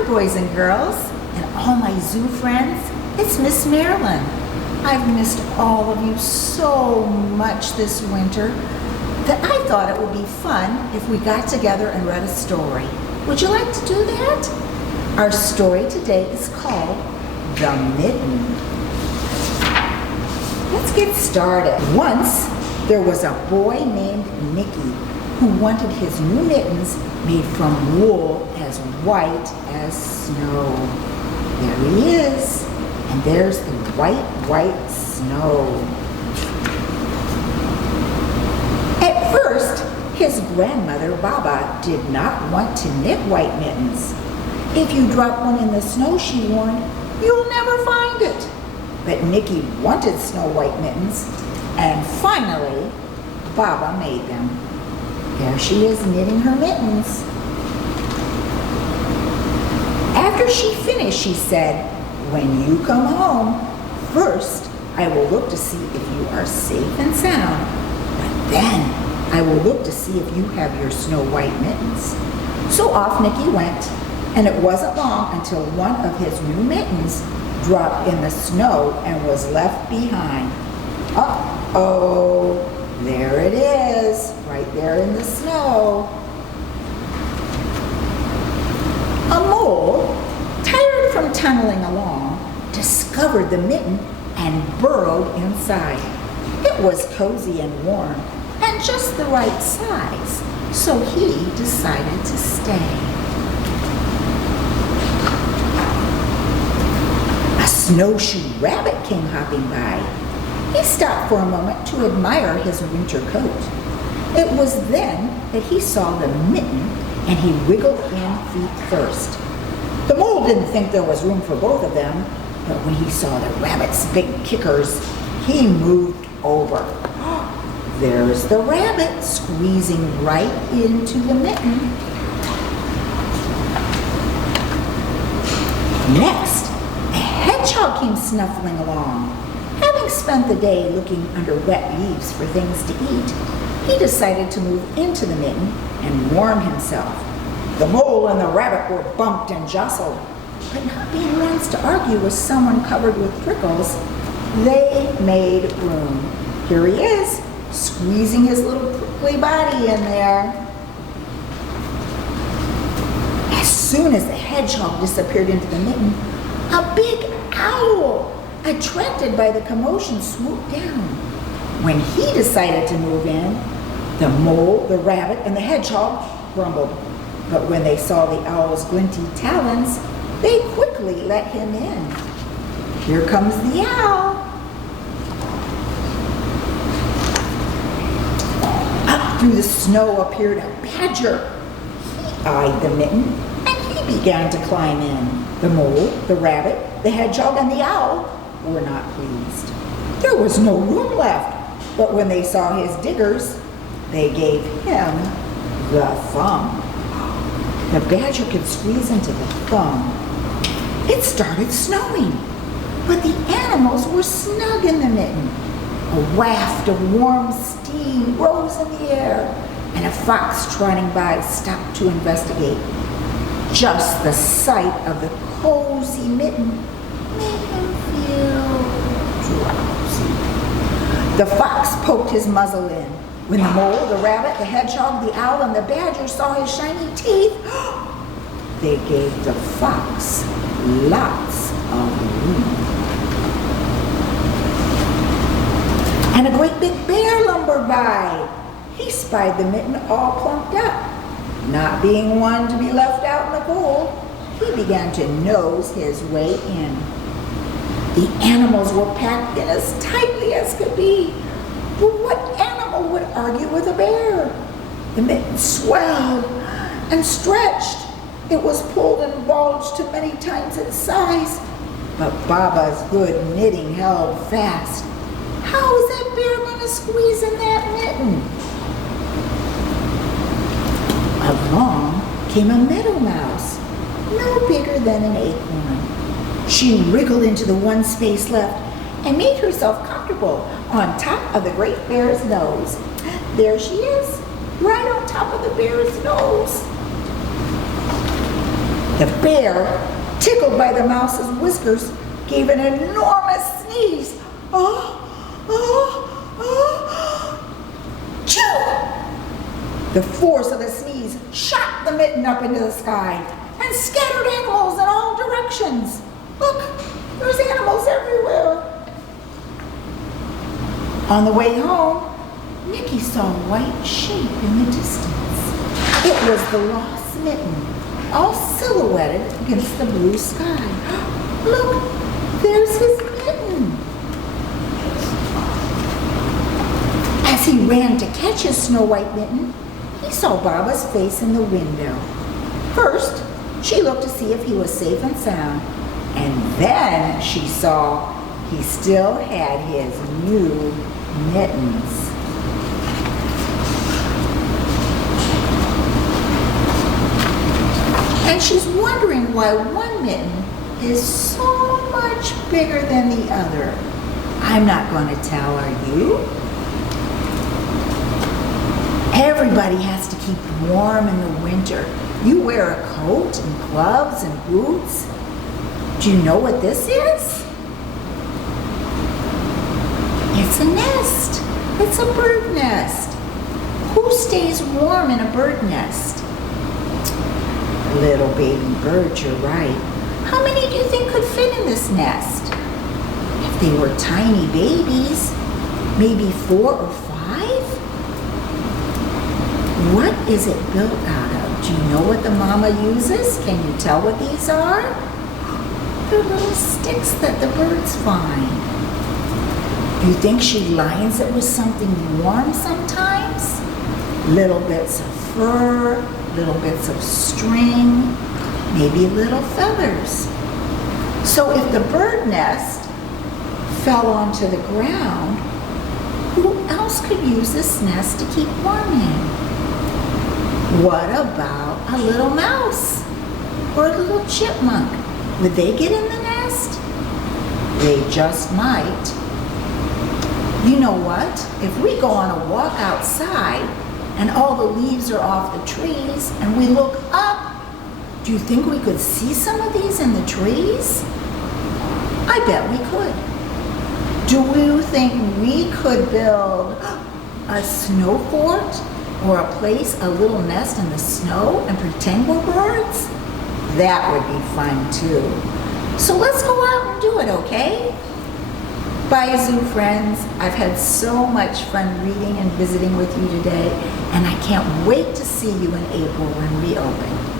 Hi, boys and girls, and all my zoo friends. It's Miss Marilyn. I've missed all of you so much this winter that I thought it would be fun if we got together and read a story. Would you like to do that? Our story today is called The Mitten. Let's get started. Once, there was a boy named Nicky who wanted his new mittens made from wool as white as snow. There he is, and there's the white snow. At first, his grandmother, Baba, did not want to knit white mittens. If you drop one in the snow, she warned, you'll never find it. But Nicky wanted snow white mittens, and finally, Baba made them. There she is knitting her mittens. After she finished, she said, when you come home, first I will look to see if you are safe and sound, but then I will look to see if you have your snow white mittens. So off Nicky went, and it wasn't long until one of his new mittens dropped in the snow and was left behind. Uh-oh, there it is, right there in the snow. A mole, tired from tunneling along, discovered the mitten and burrowed inside. It was cozy and warm and just the right size, so he decided to stay. A snowshoe rabbit came hopping by. He stopped for a moment to admire his winter coat. It was then that he saw the mitten and he wiggled in feet first. The mole didn't think there was room for both of them, but when he saw the rabbit's big kickers, he moved over. There's the rabbit squeezing right into the mitten. Next, a hedgehog came snuffling along. Having spent the day looking under wet leaves for things to eat, he decided to move into the mitten and warm himself. The mole and the rabbit were bumped and jostled, but not being ones to argue with someone covered with prickles, they made room. Here he is, squeezing his little prickly body in there. As soon as the hedgehog disappeared into the mitten, a big owl, attracted by the commotion, swooped down. When he decided to move in, the mole, the rabbit, and the hedgehog grumbled. But when they saw the owl's glinty talons, they quickly let him in. Here comes the owl. Up through the snow appeared a badger. He eyed the mitten, and he began to climb in. The mole, the rabbit, the hedgehog, and the owl were not pleased. There was no room left, but when they saw his diggers, they gave him the thumb. The badger could squeeze into the thumb. It started snowing, but the animals were snug in the mitten. A waft of warm steam rose in the air, and a fox trotting by stopped to investigate. Just the sight of the cozy mitten made him feel drowsy. The fox poked his muzzle in. When the mole, the rabbit, the hedgehog, the owl, and the badger saw his shiny teeth, they gave the fox lots of room. And a great big bear lumbered by. He spied the mitten all plumped up. Not being one to be left out in the cold, he began to nose his way in. The animals were packed in as tightly as could be. But what animal would argue with a bear? The mitten swelled and stretched. It was pulled and bulged to many times its size. But Baba's good knitting held fast. How is that bear going to squeeze in that mitten? Along came a meadow mouse, no bigger than an acorn. She wriggled into the one space left and made herself comfortable on top of the great bear's nose. There she is, right on top of the bear's nose. The bear, tickled by the mouse's whiskers, gave an enormous sneeze. Oh, oh, oh. Achoo! The force of the sneeze shot the mitten up into the sky and scattered animals in all directions. Look, there's animals everywhere. On the way home, Mickey saw a white shape in the distance. It was the lost mitten, all silhouetted against the blue sky. Look, there's his mitten. As he ran to catch his snow white mitten, he saw Baba's face in the window. First, she looked to see if he was safe and sound, and then she saw he still had his new mittens. And she's wondering why one mitten is so much bigger than the other. I'm not going to tell, are you? Everybody has to keep warm in the winter. You wear a coat and gloves and boots. Do you know what this is? It's a nest. It's a bird nest. Who stays warm in a bird nest? Little baby birds, you're right. How many do you think could fit in this nest? If they were tiny babies, maybe 4 or 5? What is it built out of? Do you know what the mama uses? Can you tell what these are? They're little sticks that the birds find. Do you think she lines it with something warm sometimes? Little bits of fur, little bits of string, maybe little feathers. So if the bird nest fell onto the ground, who else could use this nest to keep warm in? What about a little mouse or a little chipmunk? Would they get in the nest? They just might. You know what? If we go on a walk outside and all the leaves are off the trees and we look up, do you think we could see some of these in the trees? I bet we could. Do you think we could build a snow fort or a place, a little nest in the snow and pretend we're birds? That would be fun too. So let's go out and do it, okay? Bye, zoo friends. I've had so much fun reading and visiting with you today, and I can't wait to see you in April when we open.